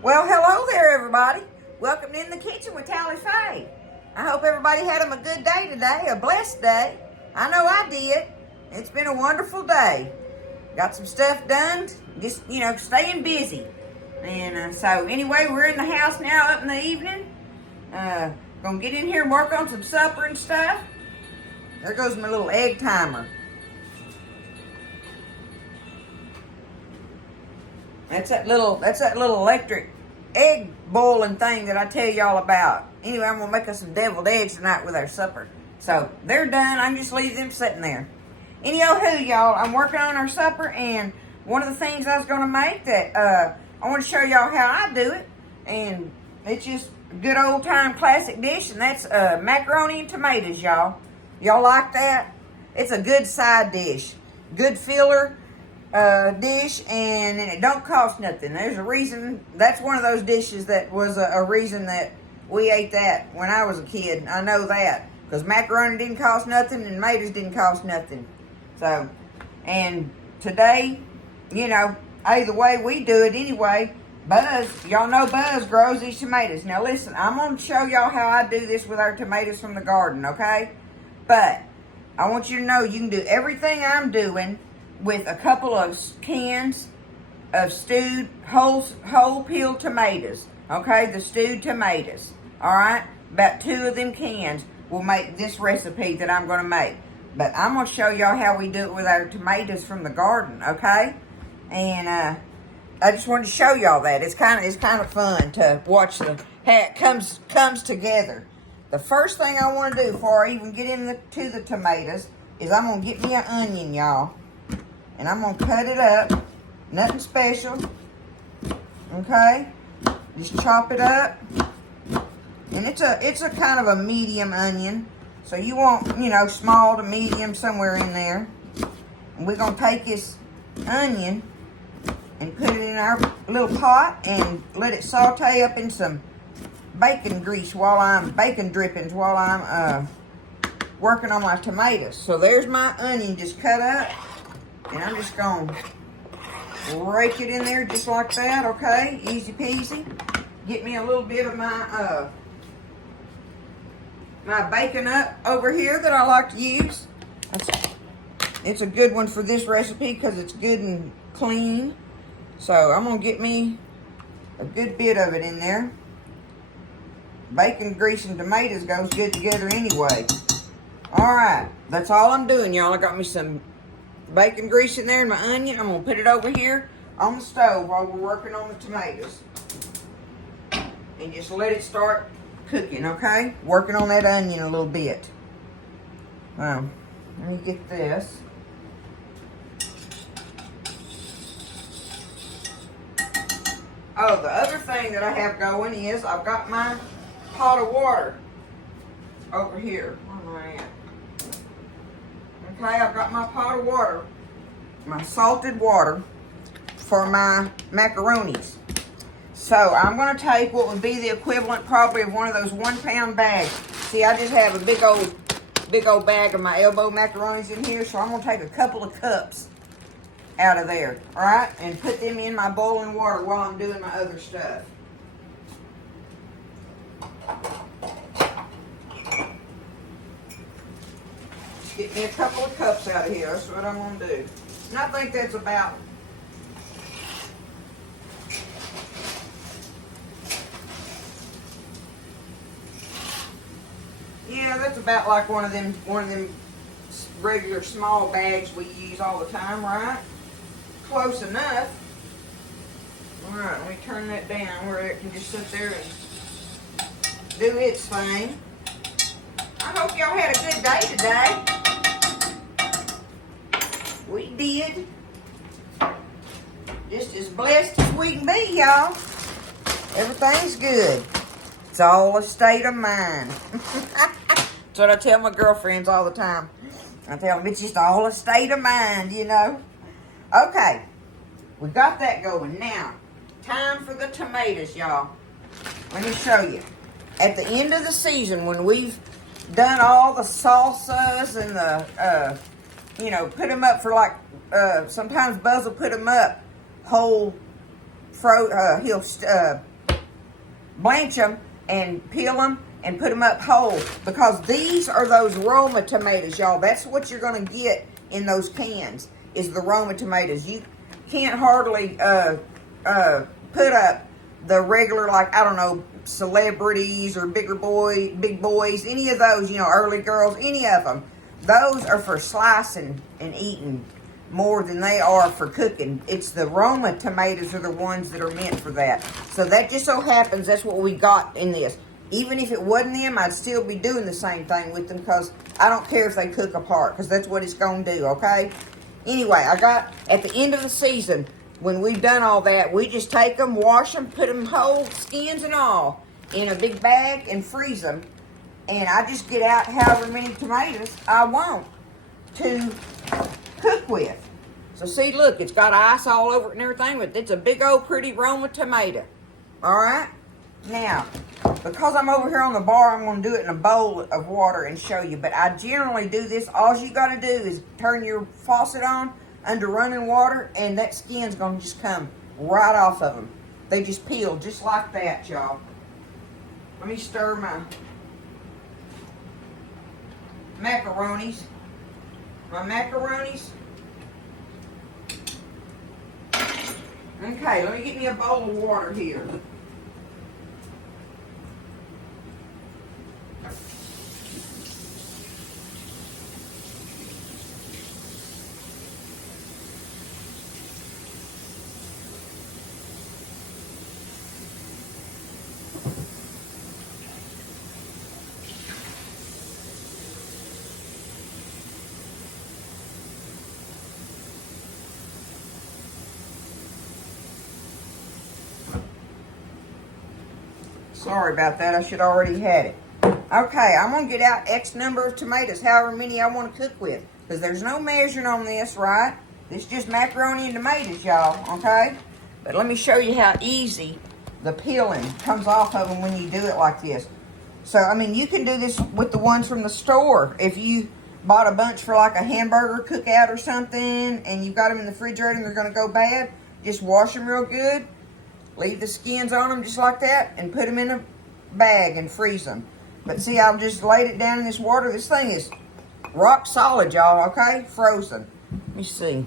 Well, hello there, everybody. Welcome in the kitchen with Tally Faye. I hope everybody had them a good day today, a blessed day. I know I did. It's been a wonderful day. Got some stuff done, just, staying busy. And so anyway, we're in the house now up in the evening. Gonna get in here and work on some supper and stuff. There goes my little egg timer. That's that little electric egg boiling thing that I tell y'all about. Anyway, I'm gonna make us some deviled eggs tonight with our supper. So they're done. I can just leave them sitting there. Anywho, y'all, I'm working on our supper, and one of the things I was gonna make that I want to show y'all how I do it, and it's just a good old time classic dish, and that's macaroni and tomatoes, y'all. Y'all like that? It's a good side dish, good filler dish, and it don't cost nothing. There's a reason. That's one of those dishes that was a reason that we ate that when I was a kid. I know that because macaroni didn't cost nothing and tomatoes didn't cost nothing. So, and today, either way we do it anyway. Buzz, y'all know Buzz grows these tomatoes. Now listen, I'm going to show y'all how I do this with our tomatoes from the garden, okay? But I want you to know you can do everything I'm doing with a couple of cans of stewed whole peeled tomatoes, okay? The stewed tomatoes, all right? About 2 of them cans will make this recipe that I'm going to make. But I'm going to show y'all how we do it with our tomatoes from the garden, okay? And I just wanted to show y'all that. It's kind of fun to watch how it comes together. The first thing I want to do before I even get into the tomatoes is I'm going to get me an onion, y'all. And I'm going to cut it up. Nothing special. Okay? Just chop it up. And it's a kind of a medium onion. So you want, small to medium, somewhere in there. And we're going to take this onion and put it in our little pot and let it saute up in some bacon drippings while I'm working on my tomatoes. So there's my onion just cut up. And I'm just going to rake it in there just like that, okay? Easy peasy. Get me a little bit of my my bacon up over here that I like to use. It's a good one for this recipe because it's good and clean. So I'm going to get me a good bit of it in there. Bacon, grease, and tomatoes goes good together anyway. Alright, that's all I'm doing, y'all. I got me some bacon grease in there and my onion. I'm going to put it over here on the stove while we're working on the tomatoes. And just let it start cooking, okay? Working on that onion a little bit. Let me get this. Oh, the other thing that I have going is I've got my pot of water over here. Where am I at? Okay, I've got my pot of water, my salted water for my macaronis. So I'm going to take what would be the equivalent probably of one of those 1 pound bags. See, I just have a big old bag of my elbow macaronis in here, so I'm going to take a couple of cups out of there, all right, and put them in my boiling water while I'm doing my other stuff. Get me a couple of cups out of here. That's what I'm going to do. And I think that's about that's about like one of them regular small bags we use all the time, right? Close enough. All right, let me turn that down where it can just sit there and do its thing. I hope y'all had a good day today. We did. Just as blessed as we can be, y'all. Everything's good. It's all a state of mind. That's what I tell my girlfriends all the time. I tell them it's just all a state of mind, Okay, we got that going. Now, time for the tomatoes, y'all. Let me show you. At the end of the season, when we've done all the salsas and the, put them up for like, sometimes Buzz will put them up whole he'll blanch them and peel them and put them up whole, because these are those Roma tomatoes, y'all. That's what you're going to get in those cans, is the Roma tomatoes. You can't hardly put up the regular, like, I don't know, celebrities or big boys, any of those, early girls, any of them. Those are for slicing and eating more than they are for cooking. It's the Roma tomatoes are the ones that are meant for that. So that just so happens that's what we got in this. Even if it wasn't them, I'd still be doing the same thing with them, because I don't care if they cook apart, because that's what it's going to do, okay? Anyway, I got, at the end of the season, when we've done all that, we just take them, wash them, put them whole, skins and all, in a big bag and freeze them. And I just get out however many tomatoes I want to cook with. So see, look, it's got ice all over it and everything, but it's a big old pretty Roma tomato. All right? Now, because I'm over here on the bar, I'm going to do it in a bowl of water and show you. But I generally do this. All you got to do is turn your faucet on under running water, and that skin's going to just come right off of them. They just peel just like that, y'all. Let me stir my macaronis. Okay, let me get me a bowl of water here. Sorry about that. I should already had it. Okay, I'm going to get out X number of tomatoes, however many I want to cook with. Because there's no measuring on this, right? This is just macaroni and tomatoes, y'all, okay? But let me show you how easy the peeling comes off of them when you do it like this. So, I mean, you can do this with the ones from the store. If you bought a bunch for like a hamburger cookout or something, and you've got them in the refrigerator and they're going to go bad, just wash them real good. Leave the skins on them just like that and put them in a bag and freeze them. But see, I've just laid it down in this water. This thing is rock solid, y'all, okay? Frozen. Let me see.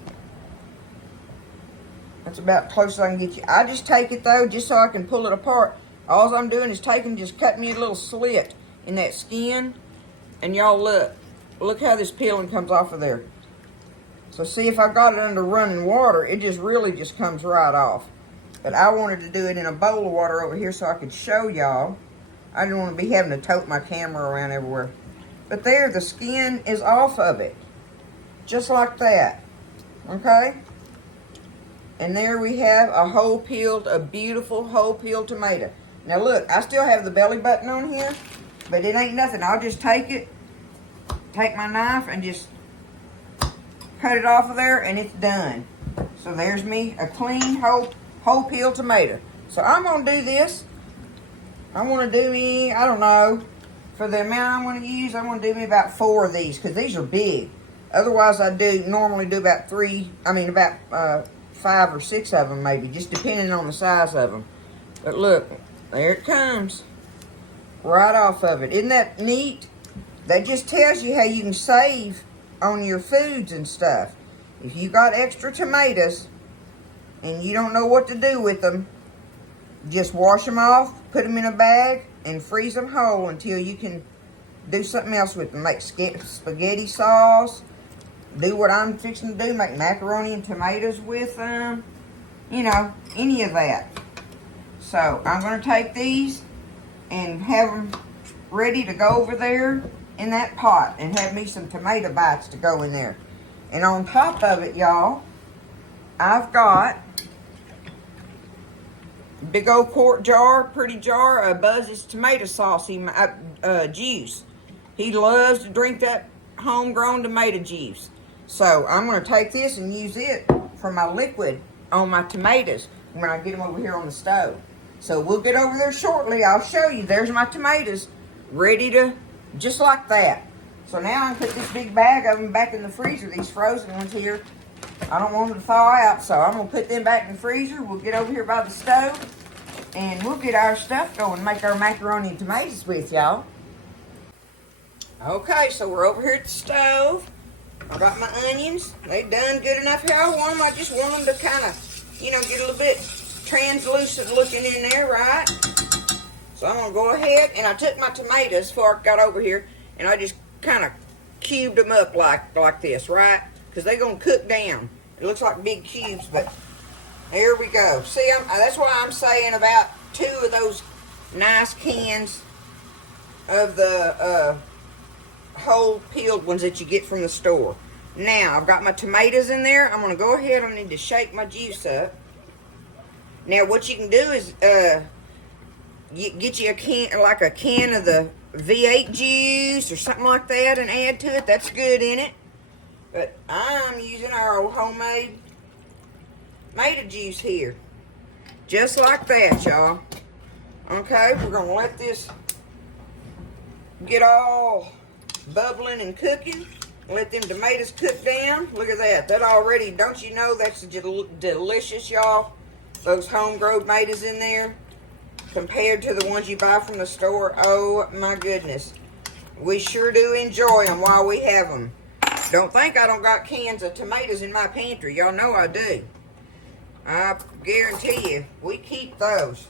That's about close as I can get you. I just take it, though, just so I can pull it apart. All I'm doing is just cutting me a little slit in that skin. And y'all look. Look how this peeling comes off of there. So see, if I got it under running water, it just really just comes right off. But I wanted to do it in a bowl of water over here so I could show y'all. I didn't want to be having to tote my camera around everywhere. But there, the skin is off of it. Just like that. Okay? And there we have a beautiful whole peeled tomato. Now look, I still have the belly button on here, but it ain't nothing. I'll just take my knife and just cut it off of there, and it's done. So there's me, a clean whole peeled tomato. So I'm going to do this. I want to do me, I don't know, for the amount I want to use, I want to do me about 4 of these, because these are big. Otherwise, I normally do about 5 or 6 of them maybe, just depending on the size of them. But look, there it comes. Right off of it. Isn't that neat? That just tells you how you can save on your foods and stuff. If you got extra tomatoes, and you don't know what to do with them, just wash them off, put them in a bag, and freeze them whole until you can do something else with them. Make spaghetti sauce, do what I'm fixing to do, make macaroni and tomatoes with them, any of that. So I'm going to take these and have them ready to go over there in that pot and have me some tomato bites to go in there. And on top of it, y'all, I've got big old quart jar, pretty jar of Buzz's tomato sauce juice. He loves to drink that homegrown tomato juice. So I'm going to take this and use it for my liquid on my tomatoes when I get them over here on the stove. So we'll get over there shortly. I'll show you. There's my tomatoes ready to, just like that. So now I can put this big bag of them back in the freezer, these frozen ones here. I don't want them to thaw out, so I'm going to put them back in the freezer. We'll get over here by the stove, and we'll get our stuff going and make our macaroni and tomatoes with y'all. Okay, so we're over here at the stove. I got my onions. They done good enough here I want them. I just want them to kind of, you know, get a little bit translucent looking in there, right? So I'm going to go ahead, and I took my tomatoes before I got over here, and I just kind of cubed them up like this, right? Because they're going to cook down. It looks like big cubes, but there we go. See, that's why I'm saying about 2 of those nice cans of the whole peeled ones that you get from the store. Now, I've got my tomatoes in there. I'm going to go ahead. I need to shake my juice up. Now, what you can do is get you a can of the V8 juice or something like that and add to it. That's good in it. But I'm using our old homemade tomato juice here. Just like that, y'all. Okay, we're going to let this get all bubbling and cooking. Let them tomatoes cook down. Look at that. That already, don't you know that's delicious, y'all? Those home-grown tomatoes in there compared to the ones you buy from the store. Oh, my goodness. We sure do enjoy them while we have them. Don't think I don't got cans of tomatoes in my pantry. Y'all know I do. I guarantee you, we keep those.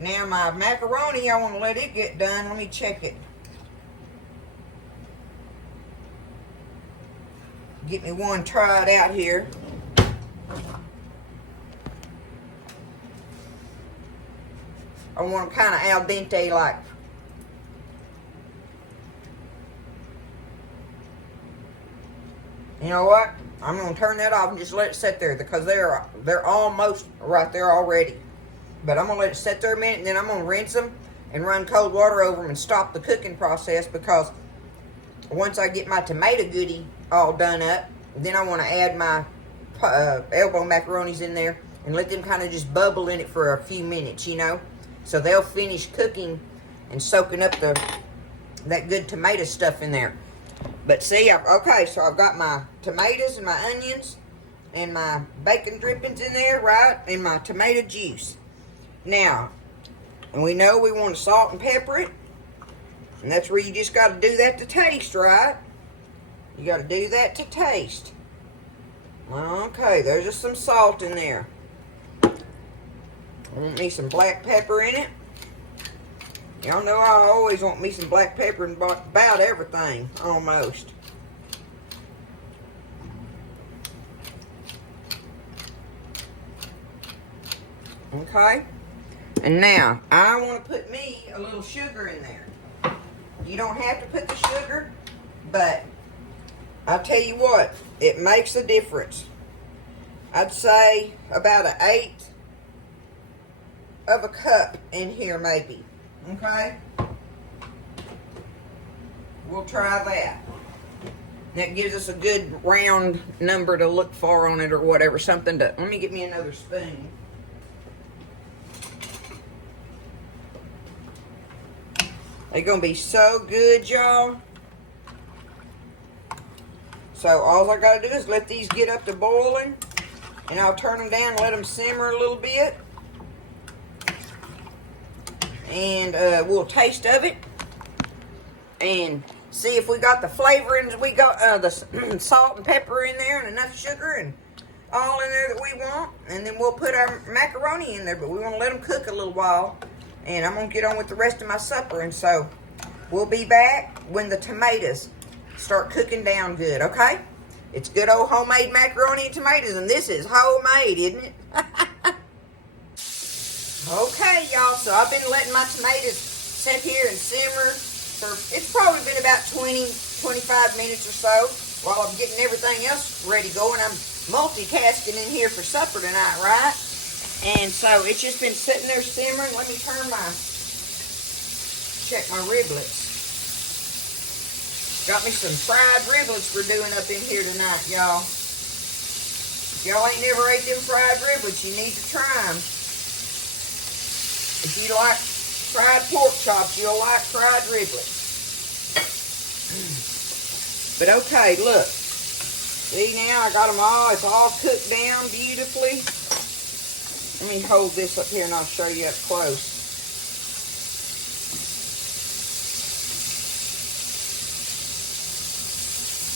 Now, my macaroni, I want to let it get done. Let me check it. Get me one tried out here. I want them kind of al dente like. You know what? I'm going to turn that off and just let it sit there because they're almost right there already. But I'm going to let it sit there a minute, and then I'm going to rinse them and run cold water over them and stop the cooking process, because once I get my tomato goodie all done up, then I want to add my elbow macaronis in there and let them kind of just bubble in it for a few minutes, you know. So they'll finish cooking and soaking up that good tomato stuff in there. But see, okay, so I've got my tomatoes and my onions and my bacon drippings in there, right? And my tomato juice. Now, and we know we want to salt and pepper it. And that's where you just got to do that to taste, right? You got to do that to taste. Okay, there's just some salt in there. I want me some black pepper in it. Y'all know I always want me some black pepper in about everything, almost. Okay. And now, I want to put me a little sugar in there. You don't have to put the sugar, but I'll tell you what, it makes a difference. I'd say about 1/8 of a cup in here, maybe. Okay? We'll try that. That gives us a good round number to look for on it or whatever. Something to... Let me get me another spoon. They're going to be so good, y'all. So all I got to do is let these get up to boiling. And I'll turn them down and let them simmer a little bit. And we'll taste of it. And see if we got the flavorings. We got the salt and pepper in there and enough sugar and all in there that we want. And then we'll put our macaroni in there. But we want to let them cook a little while. And I'm going to get on with the rest of my supper. And so we'll be back when the tomatoes start cooking down good, okay? It's good old homemade macaroni and tomatoes, and this is homemade, isn't it? Okay, y'all, so I've been letting my tomatoes sit here and simmer for, it's probably been about 20, 25 minutes or so while I'm getting everything else ready going. I'm multitasking in here for supper tonight, right? And so it's just been sitting there simmering. Let me check my riblets. Got me some fried riblets we're doing up in here tonight, y'all. If y'all ain't never ate them fried riblets, you need to try them. If you like fried pork chops, you'll like fried riblets. But okay, look. See now, I got them all. It's all cooked down beautifully. Let me hold this up here and I'll show you up close.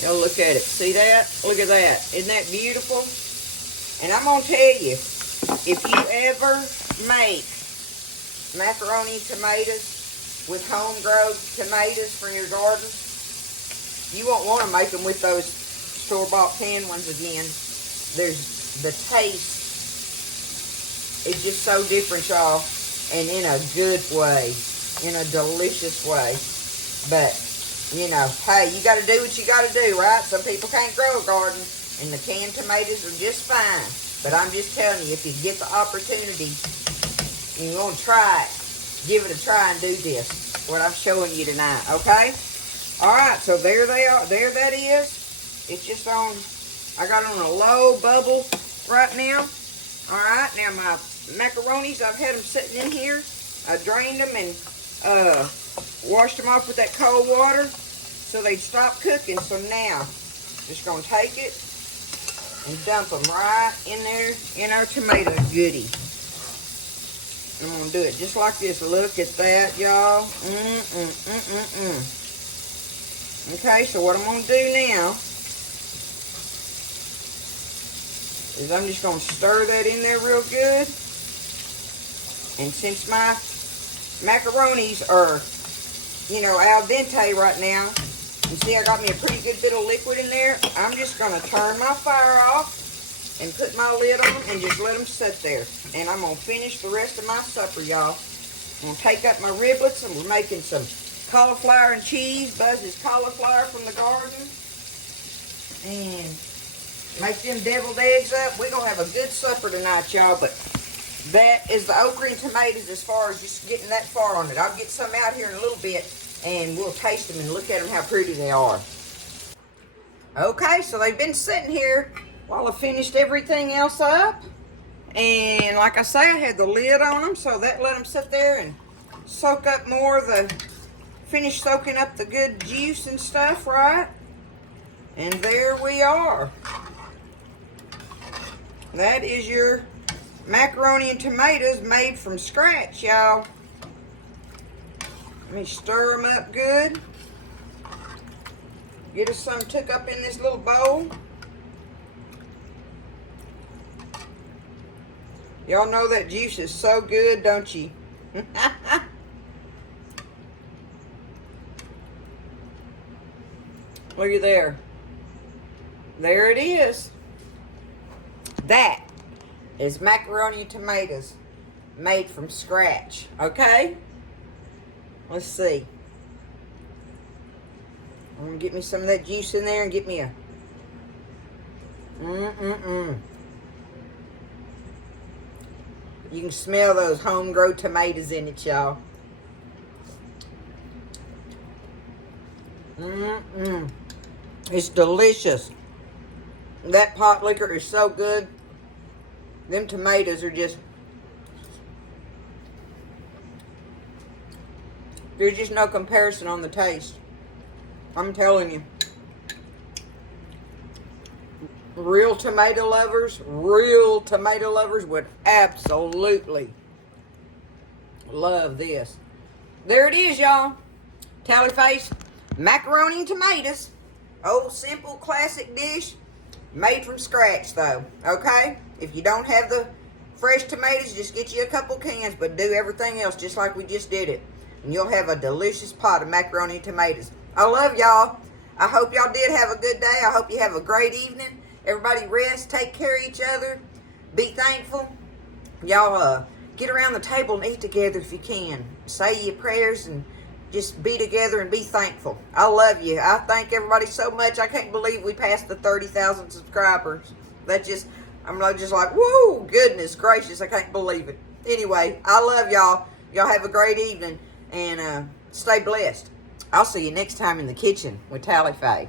Y'all look at it. See that? Look at that. Isn't that beautiful? And I'm going to tell you, if you ever make macaroni tomatoes with home-grown tomatoes from your garden, you won't want to make them with those store-bought canned ones again. There's the taste. It's just so different, y'all. And in a good way. In a delicious way. But you know, hey, you got to do what you got to do, right? Some people can't grow a garden, and the canned tomatoes are just fine. But I'm just telling you, if you get the opportunity and you want to try it, give it a try and do this, what I'm showing you tonight, okay? All right, so there they are. There that is. It's just on, I got it on a low bubble right now. All right, now my macaronis, I've had them sitting in here. I drained them and washed them off with that cold water so they'd stop cooking. So now, just going to take it and dump them right in there in our tomato goodie. I'm going to do it just like this. Look at that, y'all. Okay, so what I'm going to do now is I'm just going to stir that in there real good. And since my macaronis are, you know, al dente right now, you see I got me a pretty good bit of liquid in there, I'm just going to turn my fire off and put my lid on and just let them sit there. And I'm going to finish the rest of my supper, y'all. I'm going to take up my riblets, and we're making some cauliflower and cheese. Buzz's cauliflower from the garden. And make them deviled eggs up. We're going to have a good supper tonight, y'all. But that is the okra and tomatoes as far as just getting that far on it. I'll get some out here in a little bit, and we'll taste them and look at them how pretty they are. Okay, so they've been sitting here while I finished everything else up. And like I say, I had the lid on them, so that let them sit there and soak up more of the, finish soaking up the good juice and stuff, right? And there we are. That is your macaroni and tomatoes made from scratch, y'all. Let me stir them up good. Get us some took up in this little bowl. Y'all know that juice is so good, don't you? Look at there. There it is. That is macaroni and tomatoes made from scratch. Okay? Let's see. I'm going to get me some of that juice in there and get me a... You can smell those home-grown tomatoes in it, y'all. It's delicious. That pot liquor is so good. Them tomatoes are just... There's just no comparison on the taste. I'm telling you. Real tomato lovers would absolutely love this. There it is, y'all. Tally face macaroni and tomatoes. Old simple classic dish made from scratch though. Okay? If you don't have the fresh tomatoes, just get you a couple cans, but do everything else just like we just did it. And you'll have a delicious pot of macaroni and tomatoes. I love y'all. I hope y'all did have a good day. I hope you have a great evening. Everybody rest, take care of each other, be thankful. Y'all get around the table and eat together if you can. Say your prayers and just be together and be thankful. I love you. I thank everybody so much. I can't believe we passed the 30,000 subscribers. I'm just like, whoa, goodness gracious, I can't believe it. Anyway, I love y'all. Y'all have a great evening and stay blessed. I'll see you next time in the kitchen with Tally Faye.